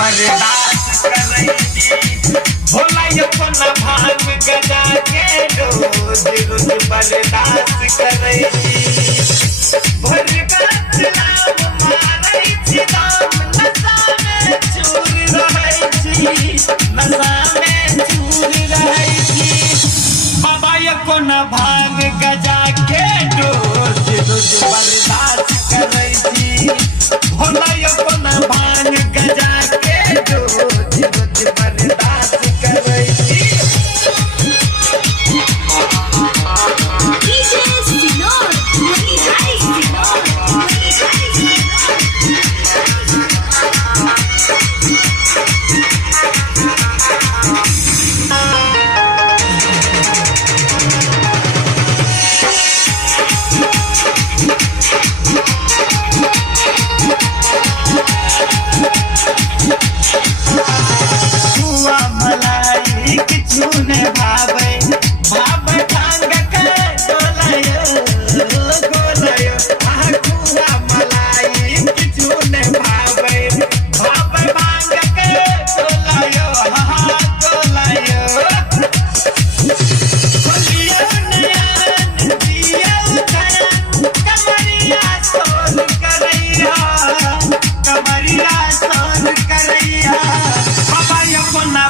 बर्दाश्त करैली भोला अपन भांग गजा के रोज रोज बर्दाश्त करैली भर गाछ लाम मारै छी दाम नशा में चूर रहै छी नशा में चूर रहै छी बाबा अपन भांग गजा के रोज रोज बर्दाश्त करै छी भोला अपन भांग गजा के रोज रोज बर्दाश्त करै छी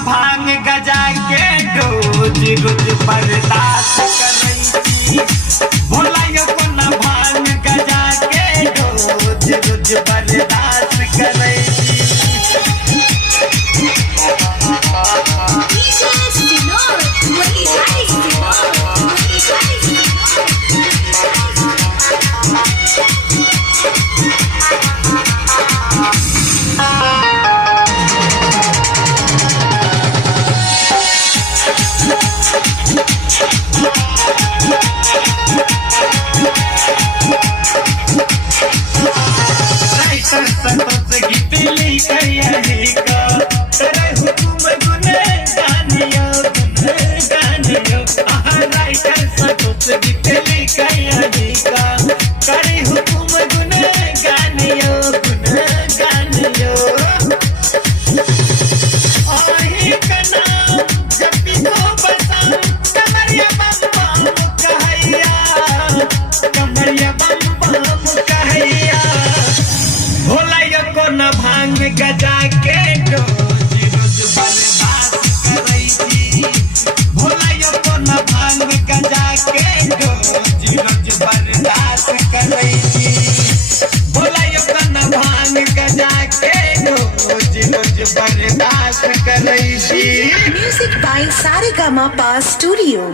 भांग गजा के रोज रोज बर्दाश्त करै छी भोला अपन भांग गजा के रोज रोज बर्दाश्त करै छी भांग गजा के रोज रोज बर्दाश्त करै छी भोला अपन भांग गजा के रोज रोज बर्दाश्त करै छी भोला अपन भांग गजा के रोज रोज बर्दाश्त करै छी म्यूजिक बाय सारेगामा स्टूडियो।